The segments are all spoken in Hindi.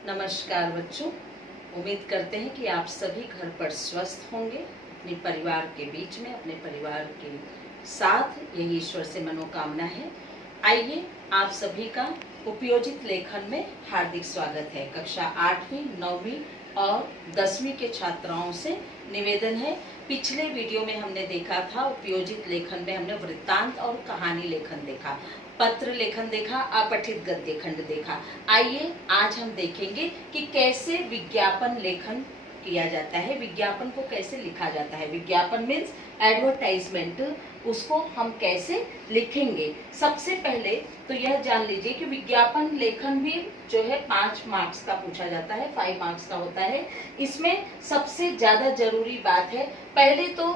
नमस्कार बच्चों, उम्मीद करते हैं कि आप सभी घर पर स्वस्थ होंगे, अपने परिवार के बीच में, अपने परिवार के साथ, यही ईश्वर से मनोकामना है। आइए, आप सभी का उपयोजित लेखन में हार्दिक स्वागत है। कक्षा 8वीं, 9वीं और 10वीं के छात्राओं से निवेदन है, पिछले वीडियो में हमने देखा था उपयोजित लेखन में हमने वृत्तांत और कहानी लेखन देखा, पत्र लेखन देखा, अपठित गद्य खंड देखा। आइए आज हम देखेंगे कि कैसे विज्ञापन लेखन किया जाता है, विज्ञापन को कैसे लिखा जाता है। विज्ञापन मीन्स एडवर्टाइजमेंट, उसको हम कैसे लिखेंगे। सबसे पहले तो यह जान लीजिए कि विज्ञापन लेखन भी जो है 5 मार्क्स का पूछा जाता है, 5 मार्क्स का होता है। इसमें सबसे ज्यादा जरूरी बात है, पहले तो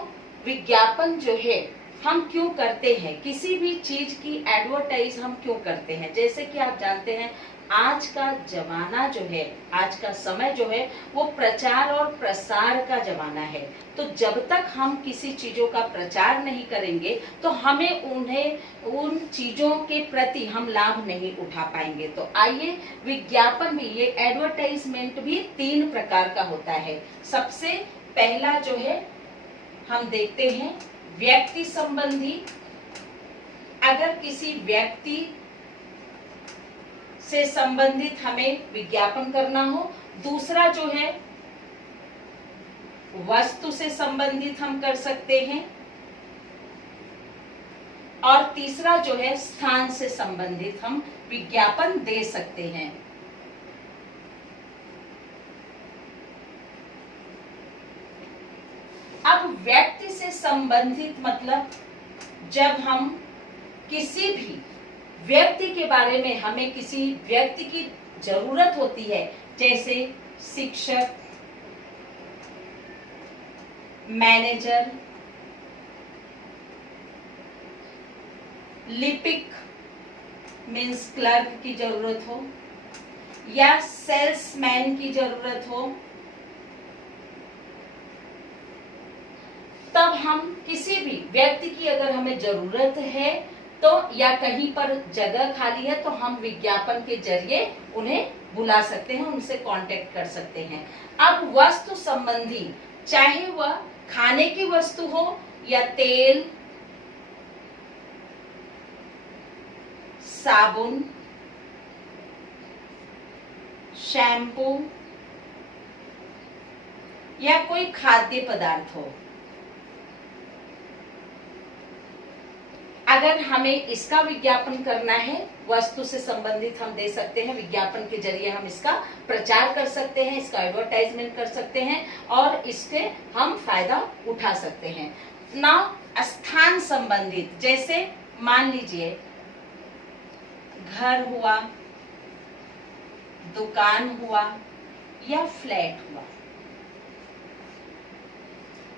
विज्ञापन जो है हम क्यों करते हैं, किसी भी चीज की एडवर्टाइज हम क्यों करते हैं। जैसे कि आप जानते हैं आज का जमाना जो है, आज का समय जो है वो प्रचार और प्रसार का जमाना है। तो जब तक हम किसी चीजों का प्रचार नहीं करेंगे तो हमें उन चीजों के प्रति हम लाभ नहीं उठा पाएंगे। तो आइए, विज्ञापन भी, ये एडवर्टाइजमेंट भी 3 प्रकार का होता है। सबसे पहला जो है हम देखते हैं व्यक्ति संबंधी, अगर किसी व्यक्ति से संबंधित हमें विज्ञापन करना हो। दूसरा जो है वस्तु से संबंधित हम कर सकते हैं। और तीसरा जो है स्थान से संबंधित हम विज्ञापन दे सकते हैं। अब व्यक्ति से संबंधित मतलब जब हम किसी भी व्यक्ति के बारे में, हमें किसी व्यक्ति की जरूरत होती है, जैसे शिक्षक, मैनेजर, लिपिक मीन्स क्लर्क की जरूरत हो, या सेल्समैन की जरूरत हो, तब हम किसी भी व्यक्ति की अगर हमें जरूरत है तो, या कहीं पर जगह खाली है तो हम विज्ञापन के जरिए उन्हें बुला सकते हैं, उनसे कांटेक्ट कर सकते हैं। अब वस्तु संबंधी, चाहे वह खाने की वस्तु हो या तेल, साबुन, शैम्पू या कोई खाद्य पदार्थ हो, अगर हमें इसका विज्ञापन करना है, वस्तु से संबंधित हम दे सकते हैं, विज्ञापन के जरिए हम इसका प्रचार कर सकते हैं, इसका एडवर्टाइजमेंट कर सकते हैं और इससे हम फायदा उठा सकते हैं ना। स्थान संबंधित, जैसे मान लीजिए घर हुआ, दुकान हुआ या फ्लैट हुआ।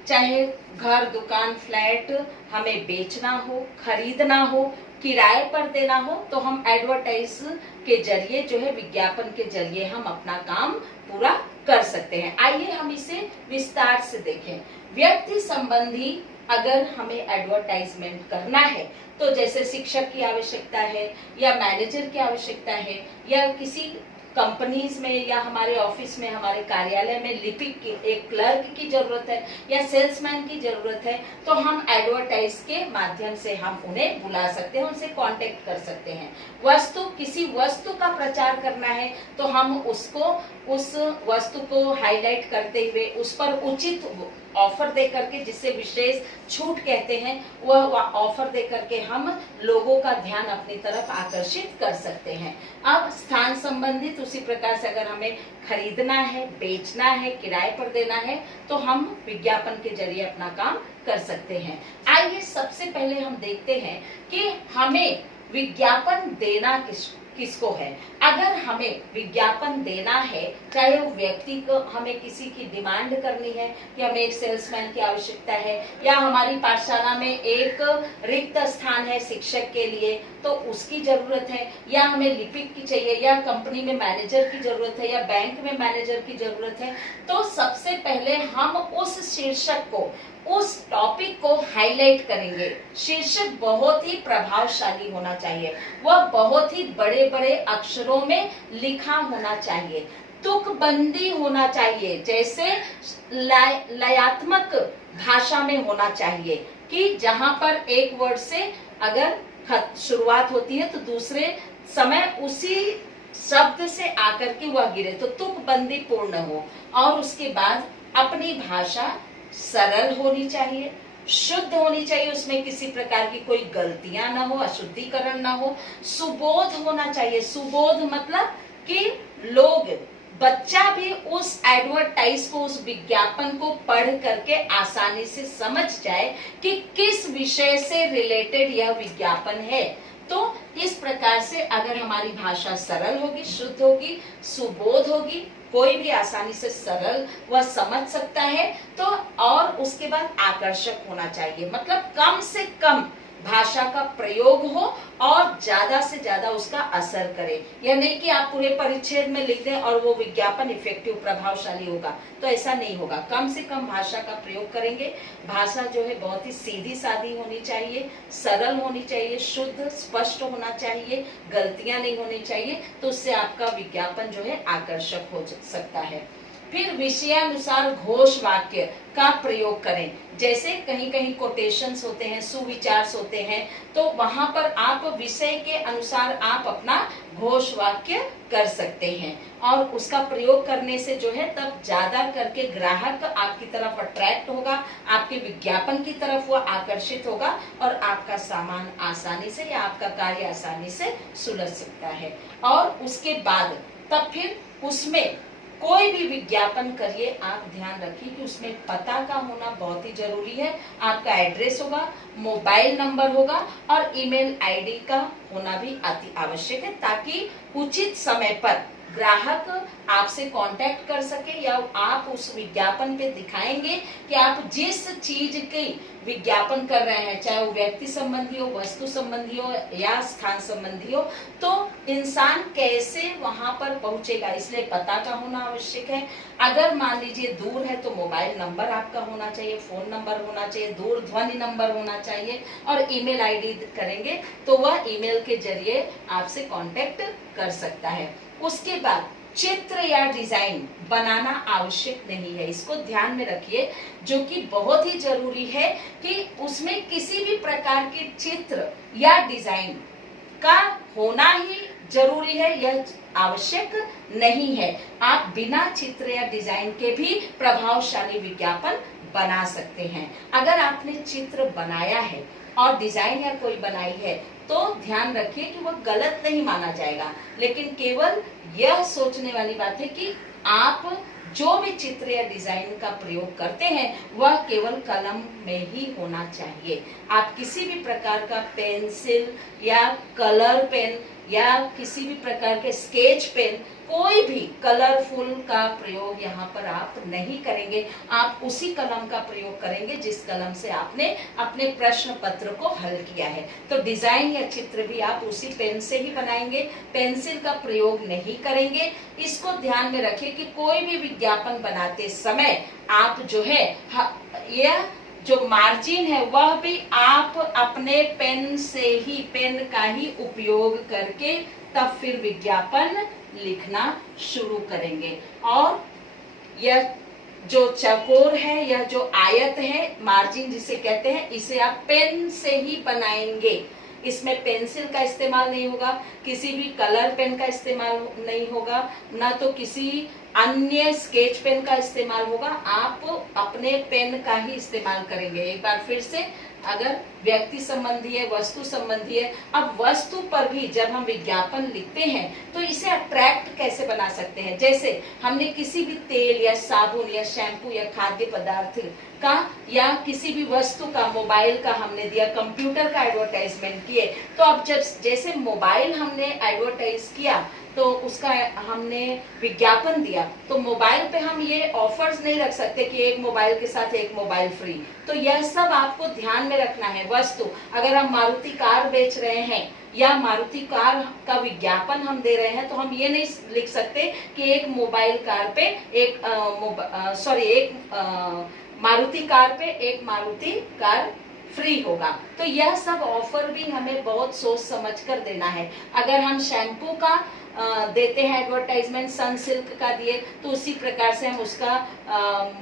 चाहे घर, दुकान, फ्लैट हमें बेचना हो, खरीदना हो, किराए पर देना हो, तो हम एडवर्टाइज के जरिए जो है, विज्ञापन के जरिए हम अपना काम पूरा कर सकते हैं। आइए हम इसे विस्तार से देखें। व्यक्ति संबंधी अगर हमें एडवर्टाइजमेंट करना है तो जैसे शिक्षक की आवश्यकता है, या मैनेजर की आवश्यकता है, या किसी कंपनीज में या हमारे ऑफिस में, हमारे कार्यालय में लिपिक की, एक क्लर्क की जरूरत है या सेल्समैन की जरूरत है, तो हम एडवर्टाइज के माध्यम से हम उन्हें बुला सकते हैं, उनसे कांटेक्ट कर सकते हैं। वस्तु, किसी वस्तु का प्रचार करना है तो हम उसको, उस वस्तु को हाईलाइट करते हुए उस पर उचित ऑफर दे करके, जिससे विशेष छूट कहते हैं, वह ऑफर दे करके हम लोगों का ध्यान अपनी तरफ आकर्षित कर सकते हैं। अब स्थान संबंधित उसी प्रकार से अगर हमें खरीदना है, बेचना है, किराए पर देना है, तो हम विज्ञापन के जरिए अपना काम कर सकते हैं। आइए सबसे पहले हम देखते हैं कि हमें विज्ञापन देना किसको है। अगर हमें विज्ञापन देना है, चाहे वो व्यक्ति को, हमें किसी की डिमांड करनी है कि हमें एक सेल्समैन की आवश्यकता है, या हमारी पाठशाला में एक रिक्त स्थान है शिक्षक के लिए तो उसकी जरूरत है, या हमें लिपिक की चाहिए, या कंपनी में मैनेजर की जरूरत है, या बैंक में मैनेजर की जरूरत है, तो सबसे पहले हम उस शीर्षक को, उस टॉपिक को हाईलाइट करेंगे। शीर्षक बहुत ही प्रभावशाली होना चाहिए, वह बहुत ही बड़े बड़े अक्षरों में लिखा होना चाहिए, तुकबंदी होना चाहिए, जैसे लयात्मक भाषा में होना चाहिए कि जहां पर एक वर्ड से अगर शुरुआत होती है तो दूसरे समय उसी शब्द से आकर के वह गिरे, तो तुकबंदी पूर्ण हो। और उसके बाद अपनी भाषा सरल होनी चाहिए, शुद्ध होनी चाहिए, उसमें किसी प्रकार की कोई गलतियां ना हो, अशुद्धिकरण ना हो। सुबोध होना चाहिए, सुबोध मतलब कि लोग, बच्चा भी उस एडवर्टाइज को, उस विज्ञापन को पढ़ करके आसानी से समझ जाए कि किस विषय से रिलेटेड यह विज्ञापन है। तो इस प्रकार से अगर हमारी भाषा सरल होगी, शुद्ध होगी, सुबोध होगी, कोई भी आसानी से सरल वह समझ सकता है, तो और उसके बाद आकर्षक होना चाहिए, मतलब कम से कम भाषा का प्रयोग हो और ज्यादा से ज्यादा उसका असर करे। यह नहीं कि आप पूरे परिच्छेद में लिख दें और वो विज्ञापन इफेक्टिव, प्रभावशाली होगा, तो ऐसा नहीं होगा। कम से कम भाषा का प्रयोग करेंगे। भाषा जो है बहुत ही सीधी सादी होनी चाहिए, सरल होनी चाहिए, शुद्ध स्पष्ट होना चाहिए, गलतियां नहीं होनी चाहिए, तो उससे आपका विज्ञापन जो है आकर्षक हो सकता है। फिर विषयानुसार घोष वाक्य का प्रयोग करें, जैसे कहीं कहीं कोटेशंस होते हैं, सुविचार होते हैं, तो वहां पर आप विषय के अनुसार आप अपना घोष वाक्य कर सकते हैं। और उसका प्रयोग करने से जो है तब ज्यादा करके ग्राहक आपकी तरफ अट्रैक्ट होगा, आपके विज्ञापन की तरफ वो आकर्षित होगा और आपका सामान आसानी से या आपका कार्य आसानी से सुलझ सकता है। और उसके बाद तब फिर उसमें कोई भी विज्ञापन करिए, आप ध्यान रखिए कि उसमें पता का होना बहुत ही जरूरी है। आपका एड्रेस होगा, मोबाइल नंबर होगा और ईमेल आईडी का होना भी अति आवश्यक है, ताकि उचित समय पर ग्राहक आपसे कांटेक्ट कर सके या आप उस विज्ञापन पे दिखाएंगे कि आप जिस चीज की विज्ञापन कर रहे हैं, चाहे वो व्यक्ति संबंधी हो, वस्तु संबंधी हो या स्थान संबंधी हो, तो इंसान कैसे वहां पर पहुंचेगा, इसलिए पता का होना आवश्यक है। अगर मान लीजिए दूर है तो मोबाइल नंबर आपका होना चाहिए, फोन नंबर होना चाहिए, दूरध्वनि नंबर होना चाहिए और ईमेल आईडी करेंगे तो वह ईमेल के जरिए आपसे कांटेक्ट कर सकता है। उसके बाद चित्र या डिजाइन बनाना आवश्यक नहीं है, इसको ध्यान में रखिए, जो कि बहुत ही जरूरी है कि उसमें किसी भी प्रकार के चित्र या डिजाइन का होना ही जरूरी है, यह आवश्यक नहीं है। आप बिना चित्र या डिजाइन के भी प्रभावशाली विज्ञापन बना सकते हैं। अगर आपने चित्र बनाया है और डिजाइन या कोई बनाई है तो ध्यान रखिए कि वह गलत नहीं माना जाएगा, लेकिन केवल यह सोचने वाली बात है कि आप जो भी चित्र या डिजाइन का प्रयोग करते हैं वह केवल कलम में ही होना चाहिए। आप किसी भी प्रकार का पेंसिल या कलर पेन या किसी भी प्रकार के स्केच पेन, कोई भी कलरफुल का प्रयोग यहाँ पर आप नहीं करेंगे। आप उसी कलम का प्रयोग करेंगे जिस कलम से आपने अपने प्रश्न पत्र को हल किया है। तो डिजाइन या चित्र भी आप उसी पेन से ही बनाएंगे, पेंसिल का प्रयोग नहीं करेंगे। इसको ध्यान में रखिए कि कोई भी विज्ञापन बनाते समय आप जो है यह जो मार्जिन है वह भी आप अपने पेन से ही, पेन का ही उपयोग करके तब फिर विज्ञापन लिखना शुरू करेंगे। और यह जो चौकोर है, यह जो आयत है, मार्जिन जिसे कहते हैं, इसे आप पेन से ही बनाएंगे। इसमें पेंसिल का इस्तेमाल नहीं होगा, किसी भी कलर पेन का इस्तेमाल नहीं होगा, ना तो किसी अन्य स्केच पेन का इस्तेमाल होगा। आप अपने पेन का ही इस्तेमाल करेंगे। एक बार फिर से, अगर व्यक्ति संबंधी है, वस्तु संबंधी है, अब वस्तु पर भी जब हम विज्ञापन लिखते हैं तो इसे अट्रैक्ट कैसे बना सकते हैं। जैसे हमने किसी भी तेल या साबुन या शैम्पू या खाद्य पदार्थ का या किसी भी वस्तु का, मोबाइल का हमने दिया, कंप्यूटर का एडवर्टाइजमेंट किए, तो अब जब जैसे मोबाइल हमने एडवर्टाइज किया तो उसका हमने विज्ञापन दिया, तो मोबाइल पे हम ये ऑफर्स नहीं रख सकते कि एक मोबाइल के साथ एक मोबाइल फ्री। तो यह सब आपको ध्यान में रखना है। वस्तु, अगर हम मारुति कार बेच रहे हैं या मारुति कार का विज्ञापन हम दे रहे हैं तो हम ये नहीं लिख सकते कि एक मोबाइल कार पे एक मारुति कार पे एक मारुति कार फ्री होगा। तो यह सब ऑफर भी हमें बहुत सोच समझ कर देना है। अगर हम शैम्पू का देते हैं एडवर्टाइजमेंट, सनसिल्क का दिए तो उसी प्रकार से हम उसका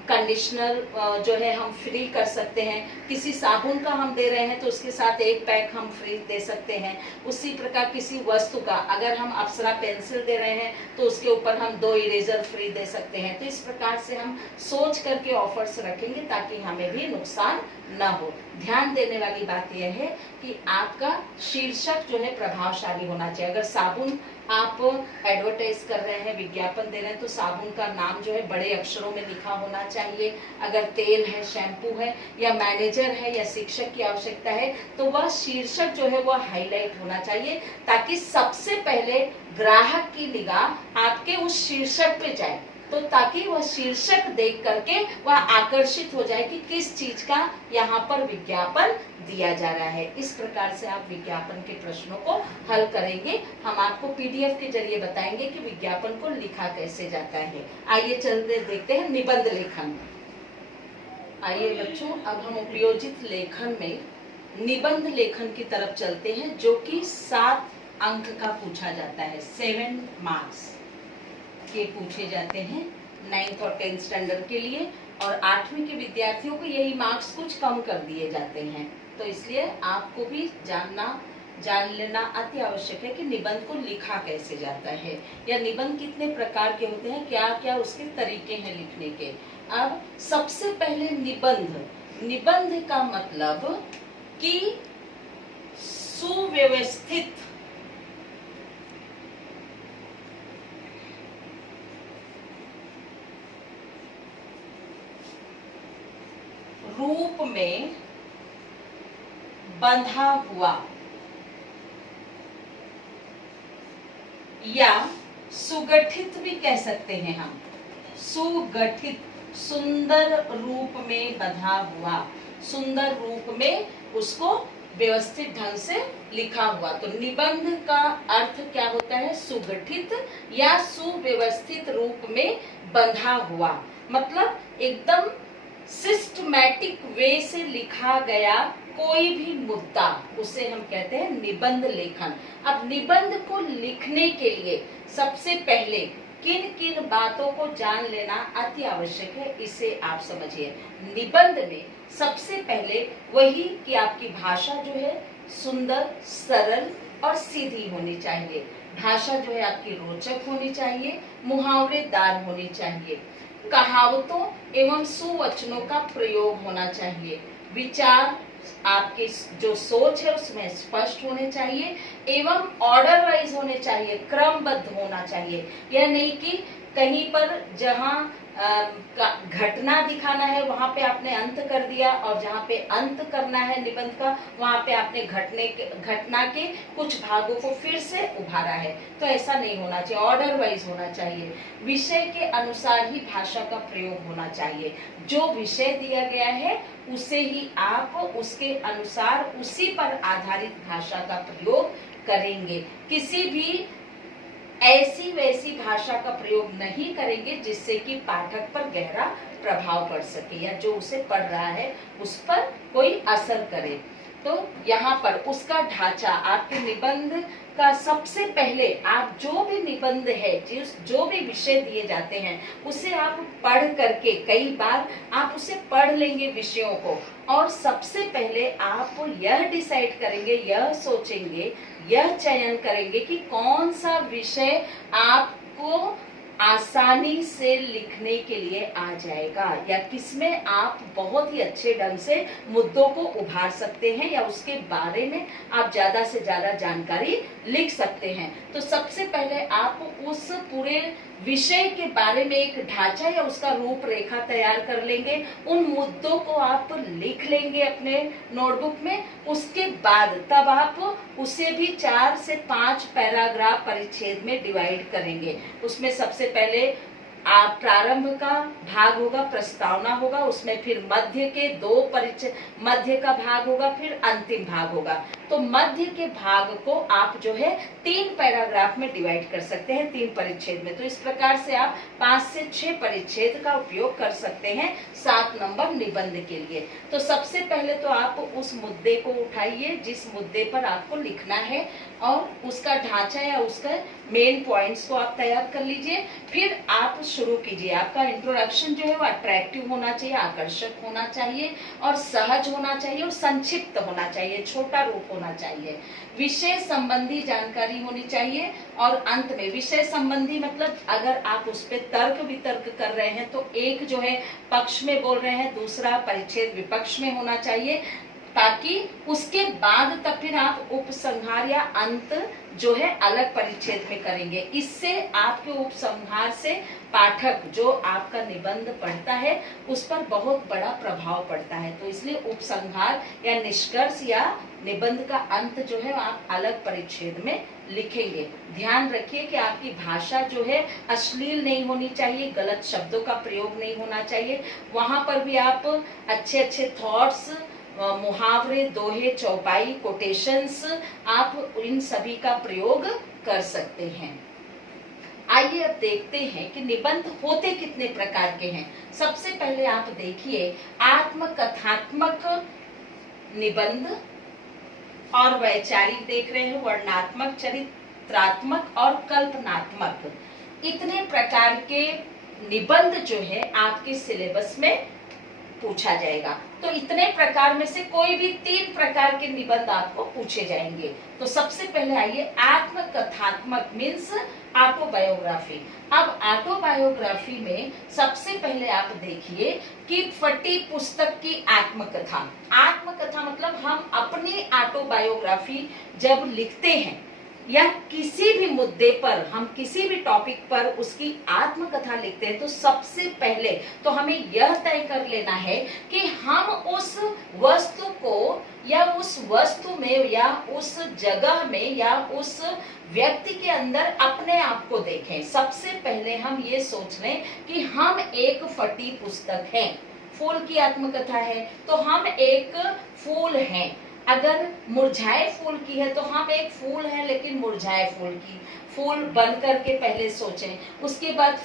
कंडीशनर जो है हम फ्री कर सकते हैं। किसी साबुन का हम दे रहे हैं तो उसके साथ एक पैक हम फ्री दे सकते हैं। उसी प्रकार किसी वस्तु का, अगर हम अप्सरा पेंसिल दे रहे हैं तो उसके ऊपर हम 2 इरेजर फ्री दे सकते हैं। तो इस प्रकार से हम सोच करके ऑफर्स रखेंगे ताकि हमें भी नुकसान न हो। ध्यान देने वाली बात यह है कि आपका शीर्षक जो है प्रभावशाली होना चाहिए। अगर साबुन आप एडवर्टाइज कर रहे हैं, विज्ञापन दे रहे हैं, तो साबुन का नाम जो है बड़े अक्षरों में लिखा होना चाहिए। अगर तेल है, शैम्पू है, या मैनेजर है, या शिक्षक की आवश्यकता है, तो वह शीर्षक जो है वह हाईलाइट होना चाहिए ताकि सबसे पहले ग्राहक की निगाह आपके उस शीर्षक पे जाए, तो ताकि वह शीर्षक देख करके वह आकर्षित हो जाए कि किस चीज का यहाँ पर विज्ञापन दिया जा रहा है। इस प्रकार से आप विज्ञापन के प्रश्नों को हल करेंगे। हम आपको पीडीएफ के जरिए बताएंगे कि विज्ञापन को लिखा कैसे जाता है। आइए चलते देखते हैं निबंध लेखन। आइए बच्चों, अब हम उपयोजित लेखन में निबंध लेखन की तरफ चलते हैं, जो कि 7 अंक का पूछा जाता है। 7 मार्क्स के पूछे जाते हैं 9th और 10th स्टैंडर्ड के लिए, और 8वीं के विद्यार्थियों को यही मार्क्स कुछ कम कर दिए जाते हैं। तो इसलिए आपको भी जान लेना अति आवश्यक है कि निबंध को लिखा कैसे जाता है, या निबंध कितने प्रकार के होते हैं, क्या क्या उसके तरीके हैं लिखने के। अब सबसे पहले निबंध का मतलब कि सुव्यवस्थित रूप में बंधा हुआ, या सुगठित भी कह सकते हैं हम, सुगठित, सुंदर रूप में बंधा हुआ, सुंदर रूप में उसको व्यवस्थित ढंग से लिखा हुआ। तो निबंध का अर्थ क्या होता है? सुगठित या सुव्यवस्थित रूप में बंधा हुआ, मतलब एकदम सिस्टमैटिक वे से लिखा गया कोई भी मुद्दा, उसे हम कहते हैं निबंध लेखन। अब निबंध को लिखने के लिए सबसे पहले किन किन बातों को जान लेना अति आवश्यक है, इसे आप समझिए। निबंध में सबसे पहले वही कि आपकी भाषा जो है सुंदर, सरल और सीधी होनी चाहिए। भाषा जो है आपकी रोचक होनी चाहिए, मुहावरेदार होनी चाहिए, कहावतों एवं सुवचनों का प्रयोग होना चाहिए, विचार आपकी जो सोच है उसमें स्पष्ट होने चाहिए, एवं ऑर्डर वाइज होने चाहिए, क्रमबद्ध होना चाहिए। यह नहीं कि कहीं पर जहां घटना दिखाना है वहां पे आपने अंत कर दिया, और जहां पे अंत करना है निबंध का वहां पे आपने घटना के कुछ भागों को फिर से उभारा है। तो ऐसा नहीं होना चाहिए, ऑर्डर वाइज होना चाहिए। विषय के अनुसार ही भाषा का प्रयोग होना चाहिए। जो विषय दिया गया है उसे ही आप उसके अनुसार उसी पर आधारित भाषा का प्रयोग करेंगे। किसी भी ऐसी वैसी भाषा का प्रयोग नहीं करेंगे जिससे कि पाठक पर गहरा प्रभाव पड़ सके, या जो उसे पढ़ रहा है उस पर कोई असर करे। तो यहाँ पर उसका ढांचा, आपके निबंध का सबसे पहले आप जो भी निबंध है, जो भी विषय दिए जाते हैं उसे आप पढ़ करके, कई बार आप उसे पढ़ लेंगे विषयों को, और सबसे पहले आप यह डिसाइड करेंगे, यह सोचेंगे, यह चयन करेंगे कि कौन सा विषय आपको आसानी से लिखने के लिए आ जाएगा, या किसमें आप बहुत ही अच्छे ढंग से मुद्दों को उभार सकते हैं, या उसके बारे में आप ज्यादा से ज्यादा जानकारी लिख सकते हैं। तो सबसे पहले आप उस पूरे विषय के बारे में एक ढांचा या उसका रूपरेखा तैयार कर लेंगे, उन मुद्दों को आप लिख लेंगे अपने नोटबुक में। उसके बाद तब आप उसे भी 4 से 5 पैराग्राफ परिच्छेद में डिवाइड करेंगे। उसमें सबसे पहले आप प्रारंभ का भाग होगा, प्रस्तावना होगा, उसमें फिर मध्य के 2 परिच्छेद, मध्य का भाग होगा, फिर अंतिम भाग होगा। तो मध्य के भाग को आप जो है 3 पैराग्राफ में डिवाइड कर सकते हैं, 3 परिच्छेद में। तो इस प्रकार से आप 5 से 6 परिच्छेद का उपयोग कर सकते हैं 7 नंबर निबंध के लिए। तो सबसे पहले तो आप उस मुद्दे को उठाइए जिस मुद्दे पर आपको लिखना है, और उसका ढांचा या उसका मेन पॉइंट्स को आप तैयार कर लीजिए। फिर आप शुरू कीजिए। आपका इंट्रोडक्शन जो है वो अट्रैक्टिव होना चाहिए, आकर्षक होना चाहिए और सहज होना चाहिए और संक्षिप्त होना चाहिए, छोटा रूप होना चाहिए। विषय संबंधी जानकारी होनी चाहिए और अंत में विषय संबंधी मतलब अगर आप उस पर तर्क वितर्क कर रहे हैं तो एक जो है पक्ष में बोल रहे हैं, दूसरा परिच्छेद विपक्ष में होना चाहिए, ताकि उसके बाद तब फिर आप उपसंहार या अंत जो है अलग परिच्छेद में करेंगे। इससे आपके उपसंहार से पाठक जो आपका निबंध पढ़ता है उस पर बहुत बड़ा प्रभाव पड़ता है। तो इसलिए उपसंहार या निष्कर्ष या निबंध का अंत जो है आप अलग परिच्छेद में लिखेंगे। ध्यान रखिए कि आपकी भाषा जो है अश्लील नहीं होनी चाहिए, गलत शब्दों का प्रयोग नहीं होना चाहिए। वहां पर भी आप अच्छे अच्छे थॉट्स, मुहावरे, दोहे, चौपाई, कोटेशंस, आप इन सभी का प्रयोग कर सकते हैं। आइए अब देखते हैं कि निबंध होते कितने प्रकार के हैं। सबसे पहले आप देखिए आत्मकथात्मक निबंध और वैचारिक देख रहे हैं, वर्णनात्मक, चरित्रात्मक और कल्पनात्मक। इतने प्रकार के निबंध जो है आपके सिलेबस में पूछा जाएगा। तो इतने प्रकार में से कोई भी 3 प्रकार के निबंध आपको पूछे जाएंगे। तो सबसे पहले आइए आत्मकथात्मक मीन्स ऑटोबायोग्राफी। अब ऑटोबायोग्राफी में सबसे पहले आप देखिए कि फटी पुस्तक की आत्मकथा। आत्मकथा मतलब हम अपनी ऑटोबायोग्राफी जब लिखते हैं या किसी भी मुद्दे पर, हम किसी भी टॉपिक पर उसकी आत्मकथा लिखते हैं तो सबसे पहले तो हमें यह तय कर लेना है कि हम उस वस्तु को या उस वस्तु में या उस जगह में या उस व्यक्ति के अंदर अपने आप को देखें। सबसे पहले हम ये सोच लें कि हम एक फटी पुस्तक हैं। फूल की आत्मकथा है तो हम एक फूल हैं। अगर मुरझाए फूल की है तो हम एक फूल हैं लेकिन मुरझाए फूल बन करके पहले सोचें। उसके बाद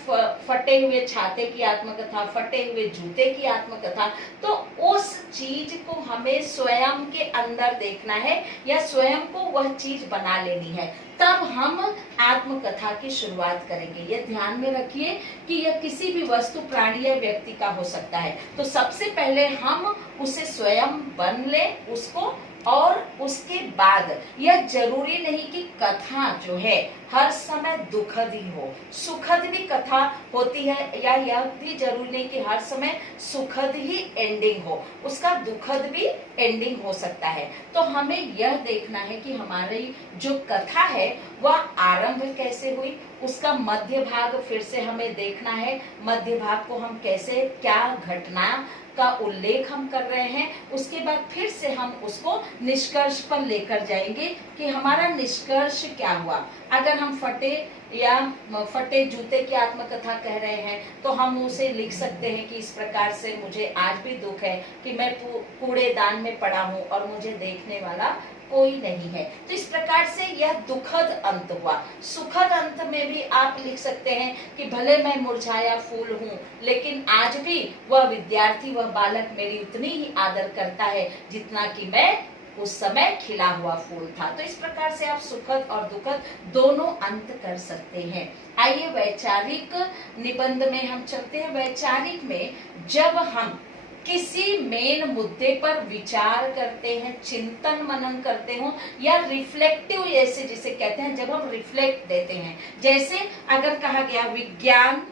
फटे हुए छाते की आत्मकथा, फटे हुए जूते की आत्मकथा। तो उस चीज को हमें स्वयं के अंदर देखना है या स्वयं को वह चीज बना लेनी है, तब हम आत्मकथा की शुरुआत करेंगे। यह ध्यान में रखिए कि यह किसी भी वस्तु, प्राणी या व्यक्ति का हो सकता है। तो सबसे पहले हम उसे स्वयं बन लें उसको, और उसके बाद यह जरूरी नहीं कि कथा जो है हर समय दुखद ही हो, सुखद भी कथा होती है, या यह भी जरूरी नहीं कि हर समय सुखद ही एंडिंग हो, उसका दुखद भी एंडिंग हो सकता है। तो हमें यह देखना है कि हमारी जो कथा है वह आरंभ कैसे हुई, उसका मध्य भाग फिर से हमें देखना है, मध्य भाग को हम कैसे, क्या घटना का उल्लेख हम कर रहे हैं, उसके बाद फिर से हम उसको निष्कर्ष पर लेकर जाएंगे कि हमारा निष्कर्ष क्या हुआ। अगर हम फटे जूते की आत्मकथा कह रहे हैं तो हम उसे लिख सकते हैं कि इस प्रकार से मुझे आज भी दुख है कि मैं कूड़ेदान में पड़ा हूँ और मुझे देखने वाला कोई नहीं है। तो इस प्रकार से यह दुखद अंत हुआ। सुखद अंत में भी आप लिख सकते हैं कि भले मैं मुरझाया फूल हूँ लेकिन आज भी वह विद्यार्थी, वह बालक मेरी उतनी ही आदर करता है जितना कि मैं उस समय खिला हुआ फूल था। तो इस प्रकार से आप सुखद और दुखद दोनों अंत कर सकते हैं। आइए वैचारिक निबंध में हम चलते हैं। वैचारिक में जब हम किसी मेन मुद्दे पर विचार करते हैं, चिंतन मनन करते हो, या रिफ्लेक्टिव जैसे जिसे कहते हैं, जब हम रिफ्लेक्ट देते हैं, जैसे अगर कहा गया विज्ञान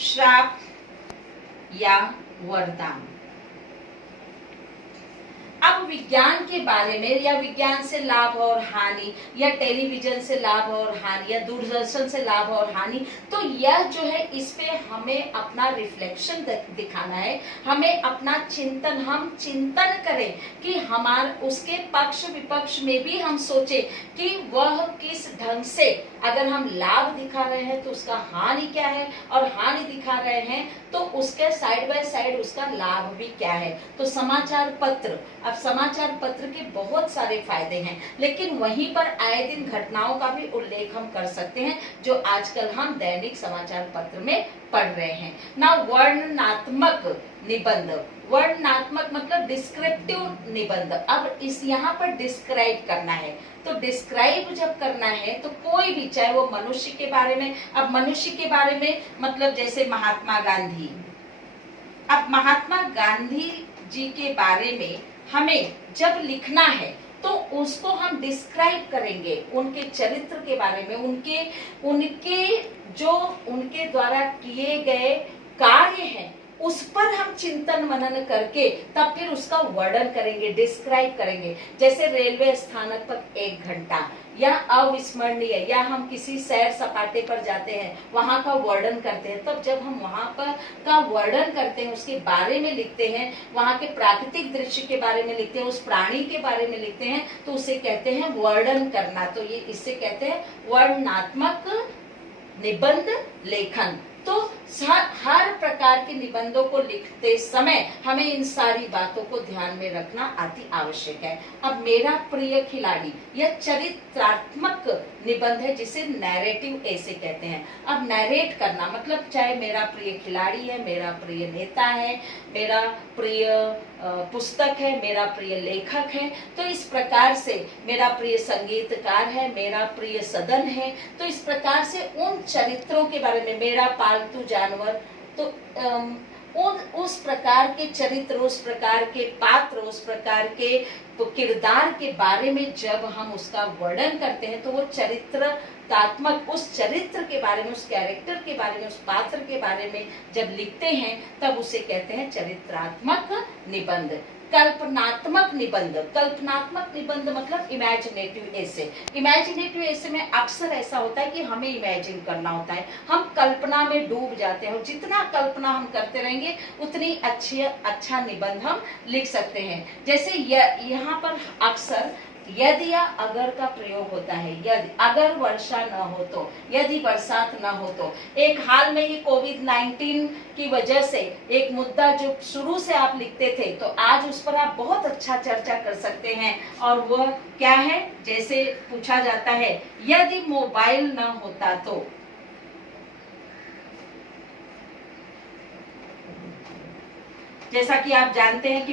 श्राप या वरदान। अब विज्ञान के बारे में या विज्ञान से लाभ और हानि, या टेलीविजन से लाभ और हानि, या दूरदर्शन से लाभ और हानि, तो यह जो है इस पे हमें अपना रिफ्लेक्शन दिखाना है, हमें अपना चिंतन, हम चिंतन करें कि हमारे उसके पक्ष विपक्ष में भी हम सोचे कि वह किस ढंग से, अगर हम लाभ दिखा रहे हैं तो उसका हानि क्या है, और हानि दिखा रहे हैं तो उसके साइड बाय साइड उसका लाभ भी क्या है। तो समाचार पत्र, अब समाचार पत्र के बहुत सारे फायदे हैं, लेकिन वहीं पर आए दिन घटनाओं का भी उल्लेख हम कर सकते हैं जो आजकल हम दैनिक समाचार पत्र में पढ़ रहे हैं ना। वर्णनात्मक निबंध, वर्णनात्मक मतलब डिस्क्रिप्टिव निबंध। अब इस यहाँ पर डिस्क्राइब करना है, तो डिस्क्राइब जब करना है तो कोई भी, चाहे वो मनुष्य के बारे में, अब मनुष्य के बारे में मतलब जैसे महात्मा गांधी, अब महात्मा गांधी जी के बारे में हमें जब लिखना है तो उसको हम डिस्क्राइब करेंगे, उनके चरित्र के बारे में, उनके जो उनके द्वारा किए गए कार्य हैं उस पर हम चिंतन मनन करके तब फिर उसका वर्णन करेंगे, डिस्क्राइब करेंगे। जैसे रेलवे स्थानक पर 1 घंटा या अविस्मरणीय, या हम किसी सैर सपाटे पर जाते हैं वहां का वर्णन करते हैं, तब जब हम वहां पर का वर्णन करते हैं, उसके बारे में लिखते हैं, वहां के प्राकृतिक दृश्य के बारे में लिखते हैं, उस प्राणी के बारे में लिखते हैं, तो उसे कहते हैं वर्णन करना। तो ये इससे कहते हैं वर्णनात्मक निबंध लेखन। तो हर प्रकार के निबंधों को लिखते समय हमें इन सारी बातों को ध्यान में रखना अति आवश्यक है। अब मेरा प्रिय खिलाड़ी यह चरित्रात्मक निबंध है जिसे नैरेटिव ऐसे कहते हैं। अब नैरेट करना मतलब चाहे मेरा प्रिय खिलाड़ी है, मेरा प्रिय नेता है, मेरा प्रिय पुस्तक है, मेरा प्रिय लेखक है, तो इस प्रकार से मेरा प्रिय संगीतकार है, मेरा प्रिय सदन है, तो इस प्रकार से उन चरित्रों के बारे में, मेरा पालतू जानवर, तो उस प्रकार के चरित्र, उस प्रकार के पात्र, उस प्रकार के किरदार के बारे में जब हम उसका वर्णन करते हैं तो वो चरित्रात्मक, उस चरित्र के बारे में, उस कैरेक्टर के बारे में, उस पात्र के बारे में जब लिखते हैं तब उसे कहते हैं चरित्रात्मक निबंध। कल्पनात्मक निबंध, कल्पनात्मक निबंध मतलब इमेजिनेटिव एसे। इमेजिनेटिव एसे में अक्सर ऐसा होता है कि हमें इमेजिन करना होता है, हम कल्पना में डूब जाते हैं और जितना कल्पना हम करते रहेंगे उतनी अच्छा निबंध हम लिख सकते हैं। जैसे यहाँ पर अक्सर यदि या अगर का प्रयोग होता है। यदि अगर वर्षा न हो तो, यदि बरसात न हो तो। एक हाल में ही कोविड-19 की वजह से एक मुद्दा जो शुरू से आप लिखते थे तो आज उस पर आप बहुत अच्छा चर्चा कर सकते हैं, और वह क्या है, जैसे पूछा जाता है यदि मोबाइल न होता तो। जैसा कि आप जानते हैं कि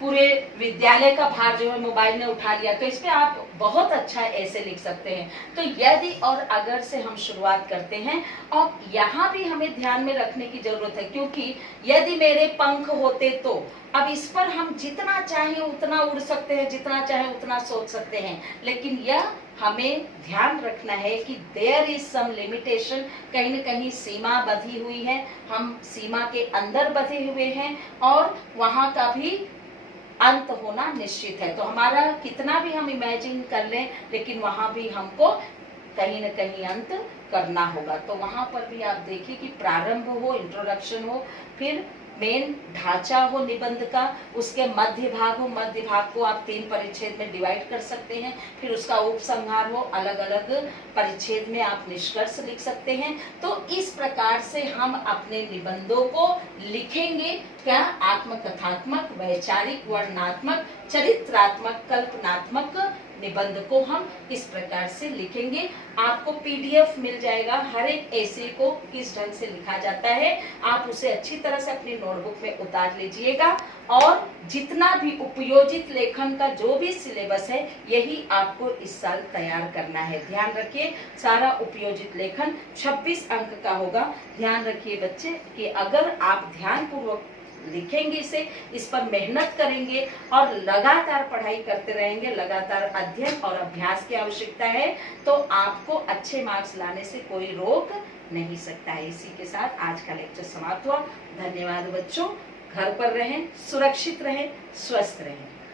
पूरे विद्यालय का भार जो है मोबाइल ने उठा लिया, तो इसमें आप बहुत अच्छा ऐसे लिख सकते हैं। तो यदि और अगर से हम शुरुआत करते हैं, और यहाँ भी हमें ध्यान में रखने की जरूरत है क्योंकि यदि मेरे पंख होते तो, अब इस पर हम जितना चाहें उतना उड़ सकते हैं, जितना चाहें उतना सोच सकते हैं, लेकिन यह हमें ध्यान रखना है कि देयर इज सम लिमिटेशन, कहीं न कहीं सीमा बंधी हुई है, हम सीमा के अंदर बंधे हुए हैं और वहां का भी अंत होना निश्चित है। तो हमारा कितना भी हम इमेजिन कर लें लेकिन वहां भी हमको कहीं न कहीं अंत करना होगा। तो वहां पर भी आप देखिए कि प्रारंभ हो, इंट्रोडक्शन हो, फिर मेन ढांचा हो निबंध का, उसके मध्य भाग हो, मध्य भाग को आप 3 परिच्छेद में डिवाइड कर सकते हैं, फिर उसका उपसंहार हो, अलग अलग परिच्छेद में आप निष्कर्ष लिख सकते हैं। तो इस प्रकार से हम अपने निबंधों को लिखेंगे। क्या? आत्मकथात्मक, वैचारिक, वर्णनात्मक, चरित्रात्मक, कल्पनात्मक निबंध को हम इस प्रकार से लिखेंगे। आपको पीडीएफ मिल जाएगा हर एक ऐसे को किस ढंग से लिखा जाता है, आप उसे अच्छी तरह से अपनी नोटबुक में उतार लीजिएगा। और जितना भी उपयोजित लेखन का जो भी सिलेबस है यही आपको इस साल तैयार करना है। ध्यान रखिए, सारा उपयोजित लेखन 26 अंक का होगा। ध्यान रखिए बच्चे कि अगर आप ध्यान पूर्वक लिखेंगे इस पर मेहनत करेंगे और लगातार पढ़ाई करते रहेंगे, लगातार अध्ययन और अभ्यास की आवश्यकता है, तो आपको अच्छे मार्क्स लाने से कोई रोक नहीं सकता है। इसी के साथ आज का लेक्चर समाप्त हुआ। धन्यवाद बच्चों। घर पर रहें, सुरक्षित रहें, स्वस्थ रहें।